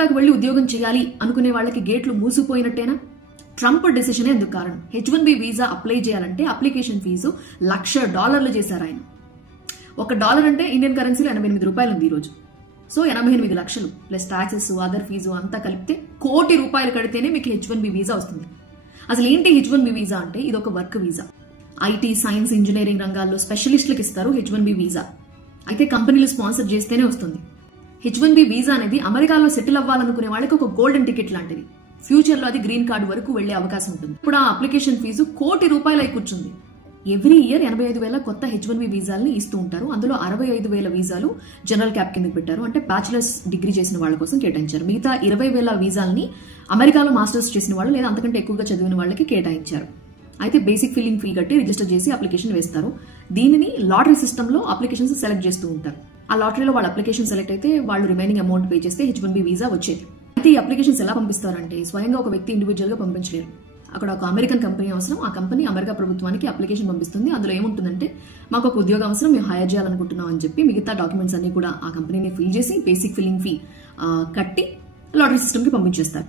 అమెరికాకు వెళ్లి ఉద్యోగం చేయాలి అనుకునే వాళ్ళకి గేట్లు మూసిపోయినట్టేనా? ట్రంప్ డెసిషనే ఎందుకు కారణం. H1B వీసా అప్లై చేయాలంటే అప్లికేషన్ ఫీజు $1,00,000 చేశారు ఆయన. $1 అంటే ఇండియన్ కరెన్సీలో 88 రూపాయలు ఉంది ఈరోజు. సో 88 లక్షలు ప్లస్ టాక్సెస్, అదర్ ఫీజు అంతా కలిపితే ₹1 కోటి కడితేనే మీకు H1B వీసా వస్తుంది. అసలు ఏంటి H1B వీసా అంటే? ఇది ఒక work visa. IT, science, engineering రంగాల్లో స్పెషలిస్టులకు ఇస్తారు H1B వీసా. అయితే కంపెనీలు స్పాన్సర్ చేస్తేనే వస్తుంది. H1B వీసా అనేది అమెరికాలో సెటిల్ అవ్వాలనుకునే వాళ్ళకి ఒక గోల్డెన్ టికెట్ లాంటిది. ఫ్యూచర్ లో అది గ్రీన్ కార్డు వరకు వెళ్లే అవకాశం ఉంటుంది. ఇప్పుడు ఆ అప్లికేషన్ ఫీజు ₹1 కోటి కూర్చుంది. ఎవ్రీ ఇయర్ 85,000 కొత్త H1B వీసాలని ఇస్తూ ఉంటారు. అందులో 65,000 వీసాలు జనరల్ క్యాప్ కింద పెట్టారు. అంటే బ్యాచిలర్స్ డిగ్రీ చేసిన వాళ్ళ కోసం కేటాయించారు. మిగతా 20,000 వీసాలని అమెరికాలో మాస్టర్స్ చేసిన వాళ్ళు లేదా అంతకంటే ఎక్కువగా చదివిన వాళ్ళకి కేటాయించారు. అయితే బేసిక్ ఫిల్లింగ్ ఫీ కట్టి రిజిస్టర్ చేసి అప్లికేషన్ వేస్తారు. దీనిని లాటరీ సిస్టమ్ లో అప్లికేషన్స్ సెలెక్ట్ చేస్తూ ఉంటారు. ఆ లాటరీలో వాళ్ళ అప్లికేషన్ సెలెక్ట్ అయితే వాళ్ళు రిమైనింగ్ అమౌంట్ పే చేస్తే H1B వీసా వచ్చేది. అయితే ఈ అప్లికేషన్స్ ఎలా పంపిస్తారంటే స్వయంగా ఒక వ్యక్తి ఇండివిజువల్ గా పంపించలేరు. అక్కడ ఒక అమెరికన్ కంపెనీ అవసరం. ఆ కంపెనీ అమెరికా ప్రభుత్వానికి అప్లికేషన్ పంపిస్తుంది. అందులో ఏముంటుందంటే మాకు ఒక ఉద్యోగం అవసరం, మేము హైర్ చేయాలనుకుంటున్నాం అని చెప్పి మిగతా డాక్యుమెంట్స్ అన్ని కూడా ఆ కంపెనీని ఫిల్ చేసి బేసిక్ ఫిల్లింగ్ ఫీ కట్టి లాటరీ సిస్టమ్ కి పంపించేస్తారు.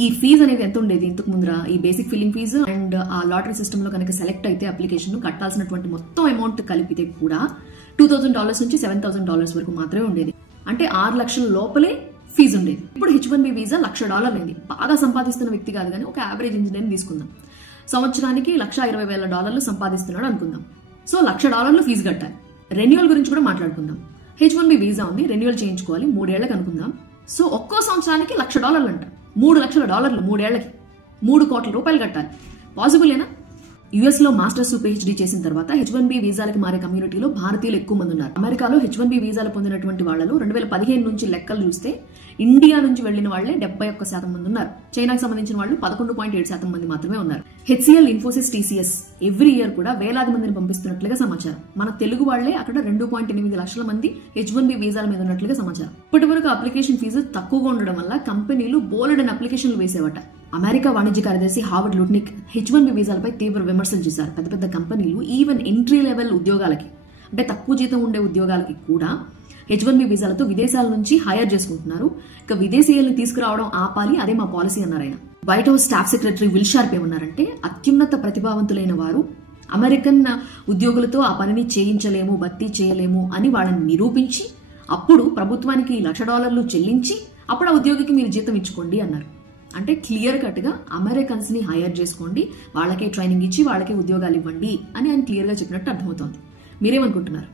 ఈ ఫీజు అనేది ఎంత ఉండేది ఇంతకు ముందర? ఈ బేసిక్ ఫిల్లింగ్ ఫీజు అండ్ ఆ లాటరీ సిస్టమ్ లో కనుక సెలెక్ట్ అయితే అప్లికేషన్ కట్టాల్సినటువంటి మొత్తం అమౌంట్ కలిపితే కూడా $2,000 నుంచి $7,000 వరకు మాత్రమే ఉండేది. అంటే 6 లక్షల లోపలే ఫీజు ఉండేది. ఇప్పుడు H1B వీసా $1,00,000 అయింది. బాగా సంపాదిస్తున్న వ్యక్తి కాదు కానీ ఒక యావరేజ్ ఇంజనీర్ తీసుకుందాం. సంవత్సరానికి $1,20,000 సంపాదిస్తున్నాడు అనుకుందాం. సో $1,00,000 ఫీజు కట్టాలి. రెన్యువల్ గురించి కూడా మాట్లాడుకుందాం. H1B వీసా ఉంది, రెన్యువల్ చేయించుకోవాలి 3 ఏళ్లకు అనుకుందాం. సో ఒక్కో సంవత్సరానికి $1,00,000 అంట. $3 లక్షల 3 ఏళ్లకి ₹3 కోట్ల కట్టాలి. పాసిబులేనా? యుఎస్ లో మాస్టర్స్ PhD చేసిన తర్వాత H1B వీసాలకు మారే కమ్యూనిటీలో భారతీయులు ఎక్కువ మంది ఉన్నారు. అమెరికాలో H1B వీసాలు పొందినటువంటి వాళ్ళలో 2015 నుంచి లెక్కలు చూస్తే ఇండియా నుంచి వెళ్లిన వాళ్లే 71% మంది ఉన్నారు. చైనాకు సంబంధించిన వాళ్ళు 11.7% మంది మాత్రమే ఉన్నారు. HCL, Infosys, TCS every year కూడా వేలాది మందిని పంపిస్తున్నట్లుగా సమాచారం. మన తెలుగు వాళ్లే అక్కడ 2.8 లక్షల మంది H1B వీసాల మీద ఉన్నట్లుగా సమాచారం. ఇప్పటి వరకు అప్లికేషన్ ఫీజు తక్కువగా ఉండడం వల్ల కంపెనీలు బోలెడని అప్లికేషన్లు వేసేవట. అమెరికా వాణిజ్య కార్యదర్శి హావర్డ్ లుట్నిక్ H1B వీసాలపై తీవ్ర విమర్శలు చేశారు. పెద్ద పెద్ద కంపెనీలు ఈవెన్ ఎంట్రీ లెవెల్ ఉద్యోగాలకి, అంటే తక్కువ జీతం ఉండే ఉద్యోగాలకి కూడా H1B వీసాలతో విదేశాల నుంచి హైర్ చేసుకుంటున్నారు. ఇక విదేశీయుల్ని తీసుకురావడం ఆపాలి, అదే మా పాలసీ అన్నారు ఆయన. White house staff secretary will sharp ఏమన్నారంటే అత్యున్నత ప్రతిభావంతులైన వారు అమెరికన్ ఉద్యోగులతో ఆ పనిని చేయించలేము, భర్తీ చేయలేము అని వాళ్ళని నిరూపించి అప్పుడు ప్రభుత్వానికి $1,00,000 చెల్లించి అప్పుడు ఆ ఉద్యోగికి మీరు జీతం ఇచ్చుకోండి అన్నారు. అంటే క్లియర్ కట్ గా అమెరికన్స్ ని హైర్ చేసుకోండి, వాళ్ళకే ట్రైనింగ్ ఇచ్చి వాళ్ళకే ఉద్యోగాలు ఇవ్వండి అని ఆయన క్లియర్ గా చెప్పినట్టు అర్థమవుతోంది. మీరేమనుకుంటున్నారు?